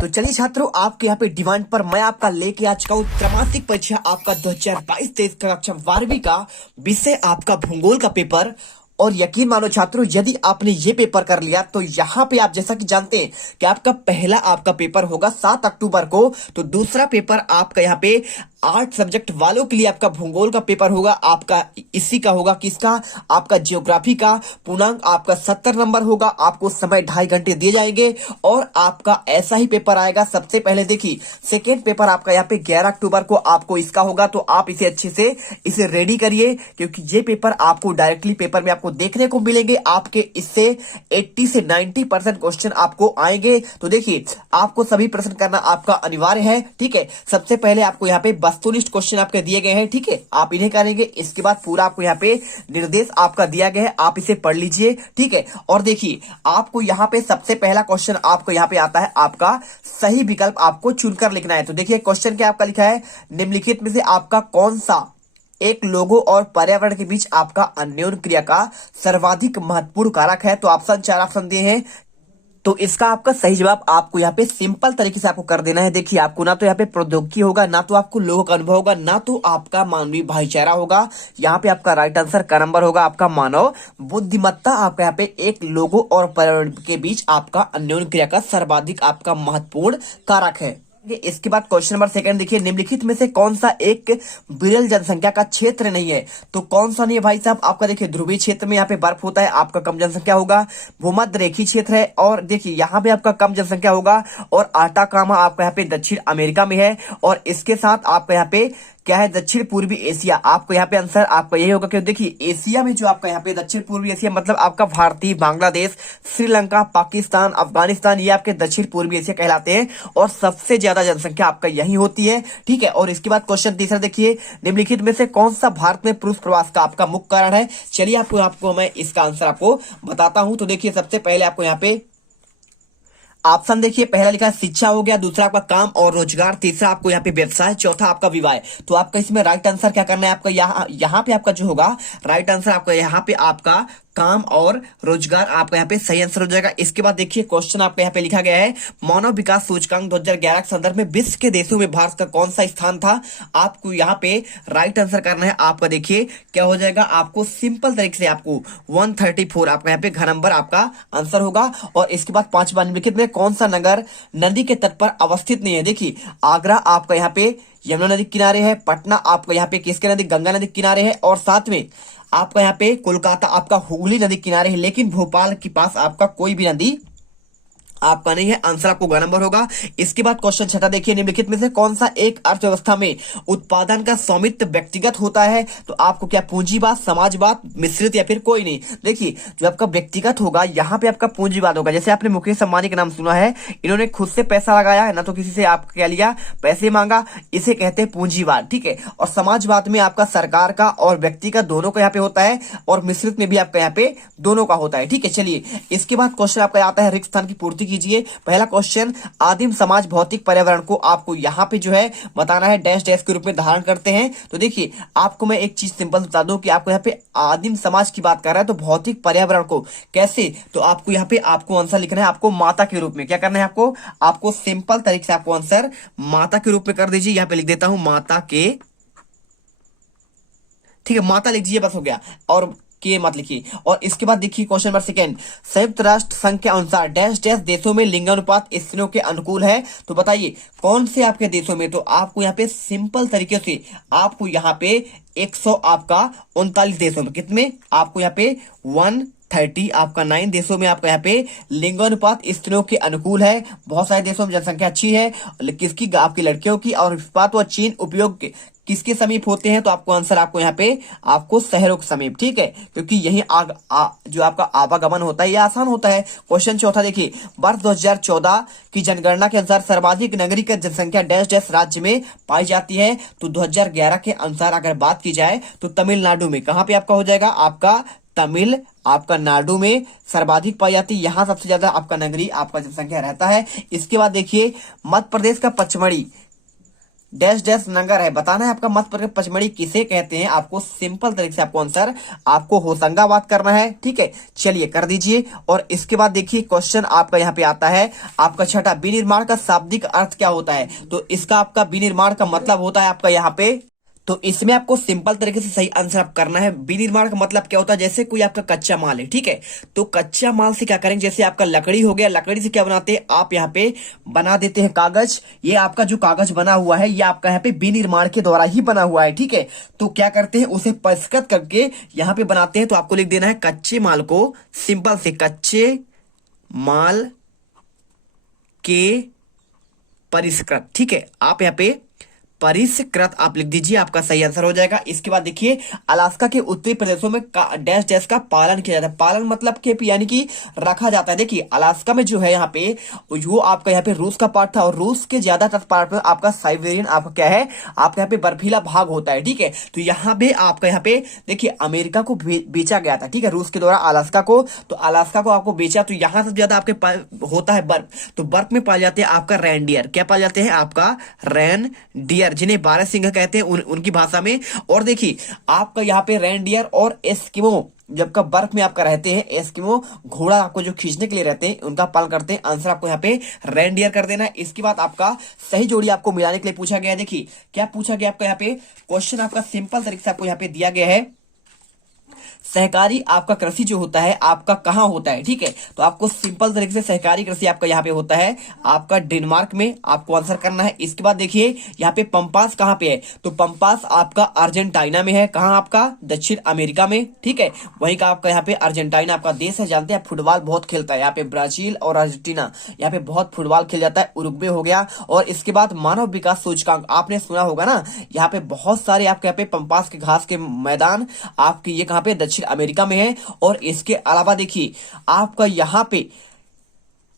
तो चलिए छात्रों, आपके यहाँ पे डिमांड पर मैं आपका लेके आ चुका हूँ त्रैमासिक परीक्षा आपका 2022-23 का कक्षा 12वीं का विषय आपका भूगोल का पेपर। और यकीन मानो छात्रों, यदि आपने ये पेपर कर लिया तो यहाँ पे आप जैसा कि जानते हैं कि आपका पहला आपका पेपर होगा 7 अक्टूबर को, तो दूसरा पेपर आपका यहाँ पे 8 सब्जेक्ट वालों के लिए आपका भूगोल का पेपर होगा। आपका इसी का होगा, किसका? आपका ज्योग्राफी का। पूर्णांक आपका 70 नंबर होगा। आपको समय 2.5 घंटे दिए जाएंगे और आपका ऐसा ही पेपर आएगा। सबसे पहले देखिए, सेकेंड पेपर आपका यहाँ पे 11 अक्टूबर को आपको इसका होगा, तो आप इसे अच्छे से इसे रेडी करिए, क्योंकि ये पेपर आपको डायरेक्टली पेपर में आपको देखने को मिलेंगे। आपके इससे 80 से 90% क्वेश्चन आपको आएंगे। तो देखिए, आपको सभी प्रश्न करना आपका अनिवार्य है, ठीक है। सबसे पहले आपको यहाँ पे वस्तुनिष्ठ क्वेश्चन आपके दिए गए हैं, ठीक है, आप इन्हें करेंगे। इसके बाद पूरा आपको यहाँ पे निर्देश आपका दिया गया है, आप इसे पढ़ लीजिए, ठीक है। और देखिए, आपको यहाँ पे सबसे पहला क्वेश्चन आपको यहाँ पे आता है, आपका सही विकल्प आपको चुनकर लिखना है। तो देखिए, क्वेश्चन क्या आपका लिखा है, निम्नलिखित में से आपका कौन सा एक लोगों और पर्यावरण के बीच आपका अन्योन्य क्रिया का सर्वाधिक महत्वपूर्ण कारक है? तो ऑप्शन 4 ऑप्शन दिए हैं, तो इसका आपका सही जवाब आपको यहाँ पे सिंपल तरीके से आपको कर देना है। देखिए, आपको ना तो यहाँ पे प्रौद्योगिकी होगा, ना तो आपको लोगों का अनुभव होगा, ना तो आपका मानवीय भाईचारा होगा। यहाँ पे आपका राइट आंसर का नंबर होगा आपका मानव बुद्धिमत्ता। आपका यहाँ पे एक लोगों और पर्यावरण के बीच आपका अन्योन्य क्रिया का सर्वाधिक आपका महत्वपूर्ण कारक है। इसके बाद क्वेश्चन नंबर सेकंड देखिए, निम्नलिखित में से कौन सा एक विरल जनसंख्या का क्षेत्र नहीं है? तो कौन सा नहीं है भाई साहब? आपका देखिए, ध्रुवीय क्षेत्र में यहाँ पे बर्फ होता है, आपका कम जनसंख्या होगा। भूमध्य रेखीय क्षेत्र है, और देखिए यहाँ पे आपका कम जनसंख्या होगा। और आटाकामा आपका यहाँ पे दक्षिण अमेरिका में है। और इसके साथ आपका यहाँ पे क्या है, दक्षिण पूर्वी एशिया। आपको यहाँ पे आंसर आपका यही होगा, क्योंकि देखिए एशिया में जो आपका यहाँ पे दक्षिण पूर्वी एशिया मतलब आपका भारतीय, बांग्लादेश, श्रीलंका, पाकिस्तान, अफगानिस्तान, ये आपके दक्षिण पूर्वी एशिया कहलाते हैं। और सबसे ज्यादा जनसंख्या आपका यही होती है, ठीक है। और इसके बाद क्वेश्चन तीसरा देखिए, निम्नलिखित में से कौन सा भारत में पुरुष प्रवास का आपका मुख्य कारण है? चलिए आपको मैं इसका आंसर आपको बताता हूं। तो देखिए, सबसे पहले आपको यहाँ पे ऑप्शन देखिए, पहला लिखा है शिक्षा हो गया, दूसरा आपका काम और रोजगार, तीसरा आपको यहाँ पे व्यवसाय, चौथा आपका विवाह। तो आपका इसमें राइट आंसर क्या करना है? आपका यहाँ पे आपका जो होगा राइट आंसर आपका यहाँ पे आपका काम और रोजगार आपका यहाँ पे सही आंसर हो जाएगा। इसके बाद देखिए, क्वेश्चन आपका यहाँ पे लिखा गया है, मानव विकास सूचकांक 2011 के संदर्भ में विश्व के देशों में भारत का कौन सा स्थान था? आपको यहाँ पे राइट आंसर करना है। आपका देखिए क्या हो जाएगा, आपको सिंपल तरीके से आपको 134 आपका यहाँ पे घ नंबर आपका आंसर होगा। और इसके बाद पांचवा, निम्नलिखित में कौन सा नगर नदी के तट पर अवस्थित नहीं है? देखिए, आगरा आपका यहाँ पे यमुना नदी किनारे है, पटना आपका यहाँ पे किसके नदी, गंगा नदी किनारे है, और साथ में आपका यहाँ पे कोलकाता आपका हुगली नदी किनारे है। लेकिन भोपाल के पास आपका कोई भी नदी आपका नहीं है। आंसर आपको ग नंबर होगा। इसके बाद क्वेश्चन छठा देखिए, निम्नलिखित में से कौन सा एक अर्थव्यवस्था में उत्पादन का स्वामित्व व्यक्तिगत होता है? तो आपको क्या पूंजीवाद, समाजवाद, मिश्रित, या फिर कोई नहीं? देखिए, जो आपका व्यक्तिगत होगा यहाँ पे आपका पूंजीवाद होगा। जैसे आपने मुकेश अंबानी का नाम सुना है, इन्होंने खुद से पैसा लगाया है, ना तो किसी से आप क्या लिया, पैसे मांगा, इसे कहते हैं पूंजीवाद, ठीक है। और समाजवाद में आपका सरकार का और व्यक्तिगत दोनों का यहाँ पे होता है, और मिश्रित में भी आपका यहाँ पे दोनों का होता है, ठीक है। चलिए, इसके बाद क्वेश्चन आपका आता है रिक्त स्थान की पूर्ति कीजिए। पहला क्वेश्चन, आदिम समाज भौतिक पर्यावरण को आपको यहाँ पे जो है बताना है, डैश डैश के रूप में धारण करते हैं। तो देखिए, आपको मैं एक चीज सिंपल बता दूं कि आपको यहाँ पे आदिम समाज की बात कर रहा है, तो भौतिक पर्यावरण को कैसे, तो आपको यहाँ पे आपको आंसर लिखना है, आपको माता के रूप में। क्या करना है आपको सिंपल तरीके से आपको आंसर माता के रूप में कर दीजिए। यहाँ पे लिख देता हूं माता के, ठीक है, माता लिख दीजिए, बस हो गया, और के मत लिखिए। और इसके बाद देखिए क्वेश्चन नंबर सेकंड, संयुक्त राष्ट्र संघ के अनुसार डैश डैश देशों में लिंगानुपात स्त्रियों के अनुकूल है? तो बताइए कौन से आपके देशों में? तो आपको यहाँ पे सिंपल तरीके से आपको यहाँ पे 100 आपका 39 देशों में, कितने आपको यहाँ पे 130 आपका 9 देशों में आपका यहाँ पे लिंगानुपात स्त्रियों के अनुकूल है। बहुत सारे देशों में जनसंख्या अच्छी है, किसकी, आपकी लड़कियों की। और इस्पात व चीन उपयोग के किसके समीप होते हैं? तो आपको आंसर आपको यहाँ पे आपको शहरों के समीप, ठीक है, क्योंकि यही जो आपका आवागमन होता है ये आसान होता है। क्वेश्चन चौथा देखिए, वर्ष 2014 की जनगणना के अनुसार सर्वाधिक नगरीकृत जनसंख्या डैश डैश राज्य में पाई जाती है? तो 2011 के अनुसार अगर बात की जाए तो तमिलनाडु में, कहां पे आपका हो जाएगा, आपका तमिल आपका नाडु में सर्वाधिक पाई जाती है। यहां सबसे ज्यादा आपका नगरी आपका जनसंख्या रहता है। इसके बाद देखिए, मध्य प्रदेश का पचमढ़ी डैश डैश नगर है। बताना है आपका मध्य प्रदेश पचमढ़ी किसे कहते हैं। आपको सिंपल तरीके से आपको आंसर आपको होशंगाबाद करना है। ठीक है, चलिए कर दीजिए। और इसके बाद देखिए क्वेश्चन आपका यहाँ पे आता है आपका छठा, विनिर्माण का शाब्दिक अर्थ क्या होता है। तो इसका आपका विनिर्माण का मतलब होता है आपका यहाँ पे, तो इसमें आपको सिंपल तरीके से सही आंसर आप करना है। विनिर्माण का मतलब क्या होता है, जैसे कोई आपका कच्चा माल है, ठीक है, तो कच्चा माल से क्या करेंगे, जैसे आपका लकड़ी हो गया, लकड़ी से क्या बनाते हैं आप यहाँ पे बना देते हैं कागज। ये आपका जो कागज बना हुआ है ये आपका यहाँ पे विनिर्माण के द्वारा ही बना हुआ है। ठीक है, तो क्या करते हैं उसे परिष्कृत करके यहाँ पे बनाते हैं। तो आपको लिख देना है कच्चे माल को सिंपल से कच्चे माल के परिष्कृत। ठीक है, आप यहाँ पे परिष्कृत आप लिख दीजिए, आपका सही आंसर हो जाएगा। इसके बाद देखिए अलास्का के उत्तरी प्रदेशों में डैश डैश का पालन किया जाता है। पालन मतलब के यानी कि रखा जाता है। देखिए अलास्का में जो है यहाँ पे वो आपका यहाँ पे रूस का पार्ट था, और रूस के ज्यादातर पार्ट में आपका साइबेरियन आपका क्या है आपका यहाँ पे बर्फीला भाग होता है। ठीक है, तो यहाँ पे आपका यहाँ पे देखिए अमेरिका को बेचा गया था, ठीक है, रूस के द्वारा अलास्का को। तो अलास्का को आपको बेचा, तो यहाँ से ज्यादा आपके होता है बर्फ, तो बर्फ में पाए जाते हैं आपका रेनडियर। क्या पाए जाते हैं आपका रेनडियर, जिन्हें 12 सिंह कहते हैं उनकी भाषा में। और देखिए आपका यहाँ पे रेनडियर और एस्किमो जब का बर्फ में आपका रहते हैं, एस्किमो घोड़ा आपको जो खींचने के लिए रहते हैं उनका पालन करते हैं। आंसर आपको यहाँ पे रेनडियर कर देना है। इसके बाद आपका सही जोड़ी आपको मिलाने के लिए पूछा गया है। देखिए क्या पूछा गया आपका यहाँ पे क्वेश्चन, आपका सिंपल तरीके से आपको यहाँ पे दिया गया है सहकारी आपका कृषि जो होता है आपका कहाँ होता है। ठीक है, तो आपको सिंपल तरीके से सहकारी कृषि आपका यहाँ पे होता है आपका डेनमार्क में, आपको आंसर करना है। इसके बाद देखिए यहाँ पे पंपास कहाँ पे है, तो पंपास आपका अर्जेंटीना में है। कहाँ आपका दक्षिण अमेरिका में। ठीक है, वहीं का आपका यहाँ पे अर्जेंटीना आपका देश है। जानते हैं फुटबॉल बहुत खेलता है यहाँ पे, ब्राजील और अर्जेंटीना यहाँ पे बहुत फुटबॉल खेल जाता है। उरुग्वे हो गया। और इसके बाद मानव विकास सूचकांक आपने सुना होगा ना, यहाँ पे बहुत सारे आपके यहाँ पे पंपास के घास के मैदान आपके ये कहाँ पे दक्षिण अमेरिका में है। और इसके अलावा देखिए आपका यहाँ पे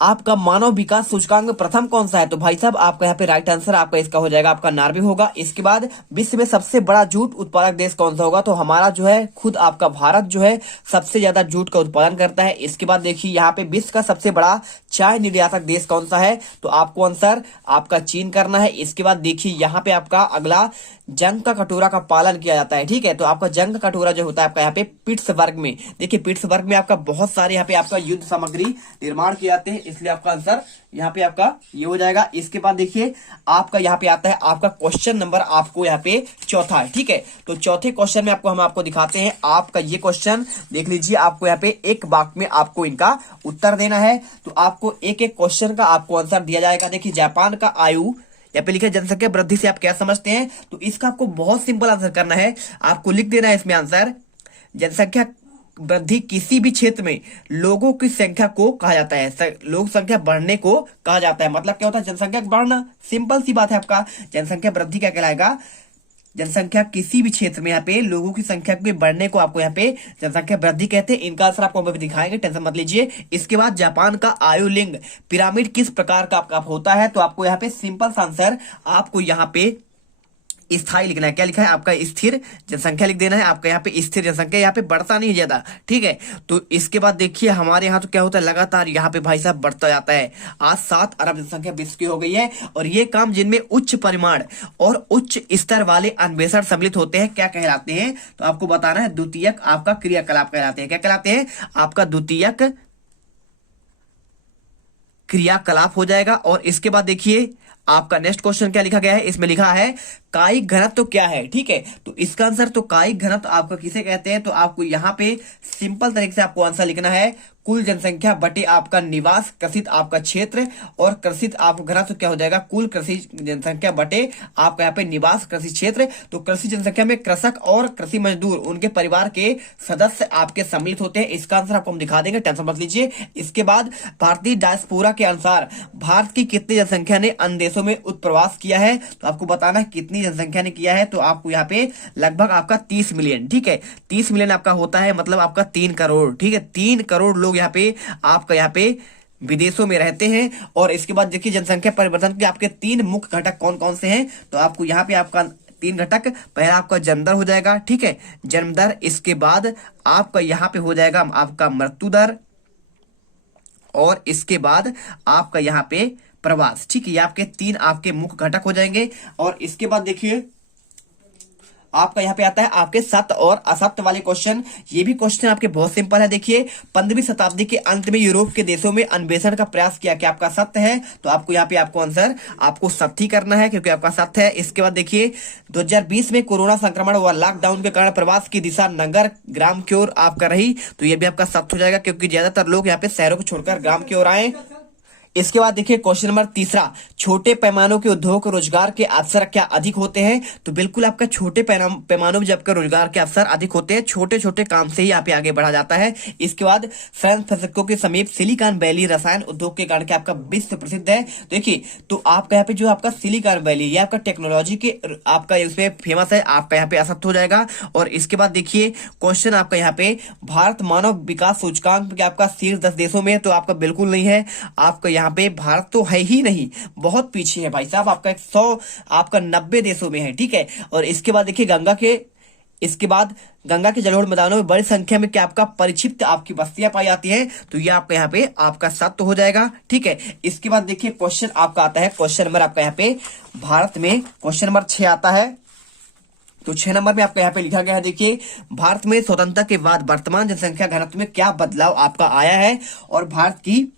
आपका मानव विकास सूचकांक में प्रथम कौन सा है, तो भाई साहब आपका यहाँ पे राइट आंसर आपका इसका हो जाएगा आपका नॉर्वे होगा। इसके बाद विश्व में सबसे बड़ा जूट उत्पादक देश कौन सा होगा, तो हमारा जो है खुद आपका भारत जो है सबसे ज्यादा जूट का उत्पादन करता है। इसके बाद देखिए यहाँ पे विश्व का सबसे बड़ा चाय निर्यातक देश कौन सा है, तो आपको आंसर आपका चीन करना है। इसके बाद देखिए यहाँ पे आपका अगला जंग का कटोरा का पालन किया जाता है। ठीक है, तो आपका जंग का कटोरा जो होता है आपका यहाँ पे पिट्सबर्ग में। देखिए पिट्सबर्ग में आपका बहुत सारे यहाँ पे आपका युद्ध सामग्री निर्माण किए जाते हैं, इसलिए आपका आंसर यहाँ पे आपका ये हो जाएगा। इसके बाद देखिए आपका यहाँ पे आता है आपका क्वेश्चन नंबर आपको यहाँ पे चौथा है। ठीक है, तो चौथे क्वेश्चन में हम आपको दिखाते हैं आपका ये क्वेश्चन देख लीजिए। आपको यहाँ पे एक वाक्य में आपको इनका उत्तर देना है, तो आपको एक एक क्वेश्चन का आपको आंसर दिया जाएगा। देखिए जापान का आयु यहाँ पे लिखा है जनसंख्या वृद्धि से आप क्या समझते हैं, तो इसका आपको बहुत सिंपल आंसर करना है। आपको लिख देना है इसमें आंसर, जनसंख्या वृद्धि किसी भी क्षेत्र में लोगों की संख्या को कहा जाता है, लोक संख्या बढ़ने को कहा जाता है। मतलब क्या होता है जनसंख्या बढ़ना, सिंपल सी बात है। आपका जनसंख्या वृद्धि क्या कहलाएगा, जनसंख्या किसी भी क्षेत्र में यहाँ पे लोगों की संख्या के बढ़ने को आपको यहाँ पे जनसंख्या वृद्धि कहते हैं। इनका आंसर आपको अभी दिखाएंगे, टेंशन मत लीजिए। इसके बाद जापान का आयु लिंग पिरामिड किस प्रकार का आपका होता है, तो आपको यहाँ पे सिंपल आंसर आपको यहाँ पे स्थायी लिखना है। क्या लिखा है आपका स्थिर जनसंख्या लिख देना है। आपका यहाँ पे स्थिर जनसंख्या यहाँ पे बढ़ता नहीं ज्यादा। ठीक है, तो इसके बाद देखिए हमारे यहाँ तो क्या होता है लगातार यहाँ पे भाई साहब बढ़ता जाता है। आज 7 अरब जनसंख्या विश्व की हो गई है। और ये काम जिनमें उच्च परिमाण और उच्च स्तर वाले अन्वेषण सम्मिलित होते हैं क्या कहलाते हैं, तो आपको बताना है द्वितीयक आपका क्रियाकलाप कहलाते हैं। क्या कहलाते हैं आपका द्वितीयक क्रियाकलाप हो जाएगा। और इसके बाद देखिए आपका नेक्स्ट क्वेश्चन क्या लिखा गया है, इसमें लिखा है कायिक घनत्व तो क्या है। ठीक है, तो इसका आंसर तो कायिक घनत्व आपको किसे कहते हैं, तो आपको यहाँ पे सिंपल तरीके से आपको आंसर लिखना है कुल जनसंख्या बटे आपका निवास कृषित आपका क्षेत्र। और कृषित आपको घनत्व क्या हो जाएगा, कुल कृषि जनसंख्या बटे आपका यहाँ पे निवास कृषि क्षेत्र। तो कृषि जनसंख्या में कृषक और कृषि मजदूर उनके परिवार के सदस्य आपके सम्मिलित होते हैं। इसका आंसर आपको हम दिखा देंगे, टेंशन मत लीजिए। इसके बाद भारतीय डायस्पोरा के अनुसार भारत की कितनी जनसंख्या ने अन्य देशों में उत्प्रवास किया है, तो आपको बताना है कितनी जनसंख्या ने किया है, तो आपको यहाँ पे लगभग आपका 30 मिलियन। ठीक है, 30 मिलियन आपका होता है, मतलब आपका 3 करोड़। ठीक है, 3 करोड़ लोग यहाँ पे आपका यहाँ पे विदेशों में रहते हैं। और इसके बाद देखिए जनसंख्या परिवर्तन के आपके 3 मुख्य घटक कौन कौन से हैं, तो आपको यहाँ पे आपका 3 घटक, पहला आपका जन्म दर हो जाएगा। ठीक है, जन्म दर। इसके बाद आपका यहाँ पे हो जाएगा आपका मृत्यु दर। और इसके बाद आपका यहाँ पे प्रवास। ठीक है, ये आपके 3 आपके मुख्य घटक हो जाएंगे। और इसके बाद देखिए आपका यहाँ पे आता है आपके सत्य और असत्य वाले क्वेश्चन। ये भी क्वेश्चन आपके बहुत सिंपल है। देखिए 15वीं शताब्दी के अंत में यूरोप के देशों में अन्वेषण का प्रयास किया, क्या आपका सत्य है? तो आपको यहाँ पे आपको आंसर आपको सत्य ही करना है क्योंकि आपका सत्य है। इसके बाद देखिए 2020 में कोरोना संक्रमण व लॉकडाउन के कारण प्रवास की दिशा नगर ग्राम की ओर आपका रही, तो ये भी आपका सत्य हो जाएगा क्योंकि ज्यादातर लोग यहाँ पे शहरों को छोड़कर ग्राम की ओर आए। इसके बाद देखिए क्वेश्चन नंबर तीसरा, छोटे पैमानों के उद्योग रोजगार के अवसर क्या अधिक होते हैं? तो बिल्कुल आपका छोटे पैमानों में जबकि रोजगार के अवसर अधिक होते हैं, छोटे छोटे काम से ही आप आगे बढ़ा जाता है। इसके बाद सैन फ्रांसिस्को के समीप सिलिकॉन वैली रसायन उद्योग के कारण के आपका विश्व प्रसिद्ध है। देखिए तो आपका यहाँ पे जो आपका सिलिकॉन वैली ये आपका टेक्नोलॉजी के आपका इसमें फेमस है, आपका यहाँ पे असत्य हो जाएगा। और इसके बाद देखिए क्वेश्चन आपका यहाँ पे भारत मानव विकास सूचकांक के आपका शीर्ष 10 देशों में, तो आपका बिल्कुल नहीं है। आपका यहाँ पे भारत तो है ही नहीं, बहुत पीछे है भाई साहब, आपका 100 आपका 90 देशों में है। ठीक है, और इसके बाद देखिए गंगा के जलोढ़ मैदानों में बड़ी संख्या में क्या आपका परिक्षिप्त आपकी बस्तियां पाई जाती हैं, तो ये आपका यहाँ पे आपका सत्य हो जाएगा। ठीक है, इसके बाद देखिए क्वेश्चन आपका आता है क्वेश्चन नंबर आपका यहाँ पे भारत में क्वेश्चन नंबर 6 आता है। तो 6 नंबर में आपका यहाँ पे लिखा गया है, देखिए भारत में स्वतंत्रता के बाद वर्तमान जनसंख्या घनत्व में क्या बदलाव आपका आया है? और भारत की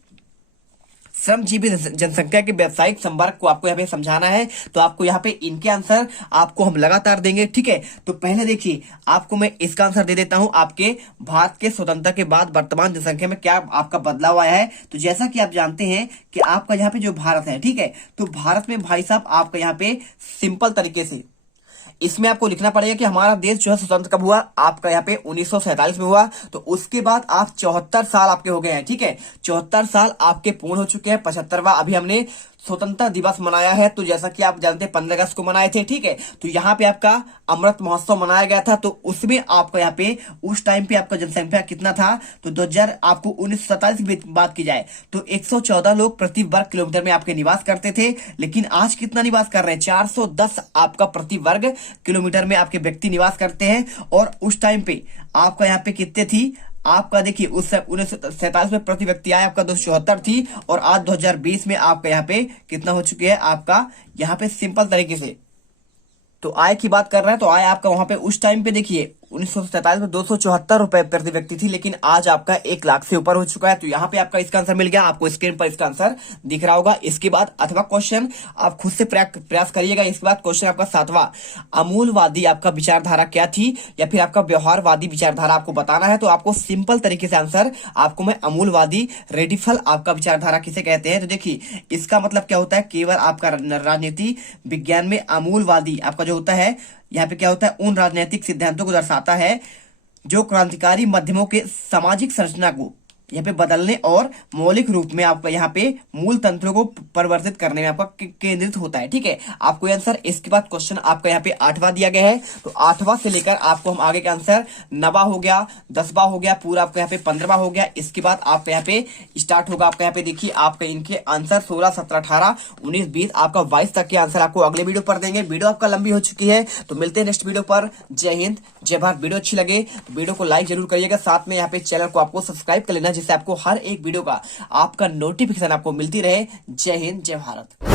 श्रमजीवी जनसंख्या के व्यावसायिक संपर्क को आपको यहाँ पे समझाना है। तो आपको यहाँ पे इनके आंसर आपको हम लगातार देंगे। ठीक है, तो पहले देखिए आपको मैं इसका आंसर दे देता हूं, आपके भारत के स्वतंत्रता के बाद वर्तमान जनसंख्या में क्या आपका बदलाव आया है। तो जैसा कि आप जानते हैं कि आपका यहाँ पे जो भारत है, ठीक है, तो भारत में भाई साहब आपका यहाँ पे सिंपल तरीके से इसमें आपको लिखना पड़ेगा कि हमारा देश जो है स्वतंत्र कब हुआ, आपका यहाँ पे 1947 में हुआ। तो उसके बाद आप 74 साल आपके हो गए हैं। ठीक है, 74 साल आपके पूर्ण हो चुके हैं। 75वां अभी हमने स्वतंत्रता दिवस मनाया है, तो जैसा कि आप जानते हैं 15 अगस्त को मनाए थे। ठीक है, तो यहाँ पे आपका अमृत महोत्सव मनाया गया था, तो उसमें आपका यहाँ पे उस टाइम पे आपका जनसंख्या कितना था? तो 2000 आपको 1947 की बात की जाए तो 114 लोग प्रति वर्ग किलोमीटर में आपके निवास करते थे, लेकिन आज कितना निवास कर रहे हैं? 410 आपका प्रति वर्ग किलोमीटर में आपके व्यक्ति निवास करते हैं। और उस टाइम पे आपका यहाँ पे कितने थी? आपका देखिए उस 1947 में प्रति व्यक्ति आय आपका 274 थी, और आज 2020 में आपका यहाँ पे कितना हो चुके हैं? आपका यहाँ पे सिंपल तरीके से तो आय की बात कर रहे हैं, तो आय आपका वहां पे उस टाइम पे देखिए 1947 में 274 रुपए प्रति व्यक्ति थी, लेकिन आज आपका 1 लाख से ऊपर हो चुका है। तो यहाँ पे आपका इसका आंसर मिल गया, आपको स्क्रीन पर इसका आंसर दिख रहा होगा। इसके बाद अथवा क्वेश्चन आप खुद से प्रयास करिएगा। इसके बाद क्वेश्चन आपका 7वां, अमूलवादी आपका विचारधारा क्या थी, या फिर आपका व्यवहारवादी विचारधारा आपको बताना है। तो आपको सिंपल तरीके से आंसर आपको मैं अमूलवादी रेडिफल आपका विचारधारा किसे कहते हैं, तो देखिए इसका मतलब क्या होता है, केवल आपका राजनीति विज्ञान में अमूलवादी आपका जो होता है, यहाँ पे क्या होता है, उन राजनीतिक सिद्धांतों को दर्शाता है जो क्रांतिकारी माध्यमों के सामाजिक संरचना को यहाँ पे बदलने और मौलिक रूप में आपका यहाँ पे मूल तंत्रों को परिवर्तित करने में आपका केंद्रित होता है। ठीक है, आपको आंसर इसके बाद क्वेश्चन आपका यहाँ पे 8वां दिया गया है, तो 8वां से लेकर आपको हम आगे का आंसर 9वां हो गया, 10वां हो गया, पूरा आपका यहाँ पे 15वां हो गया। इसके बाद आपका यहाँ पे स्टार्ट होगा आपका यहाँ पे देखिए आपका इनके आंसर 16, 17, 18, 19, 20 आपका 22 तक के आंसर आपको अगले वीडियो पर देंगे। वीडियो आपका लंबी हो चुकी है, तो मिलते हैं नेक्स्ट वीडियो पर। जय हिंद, जय भारत। वीडियो अच्छी लगे तो वीडियो को लाइक जरूर करिएगा, साथ में यहाँ पे चैनल को आपको सब्सक्राइब कर लेना, जिससे आपको हर एक वीडियो का आपका नोटिफिकेशन आपको मिलती रहे। जय हिंद, जय भारत।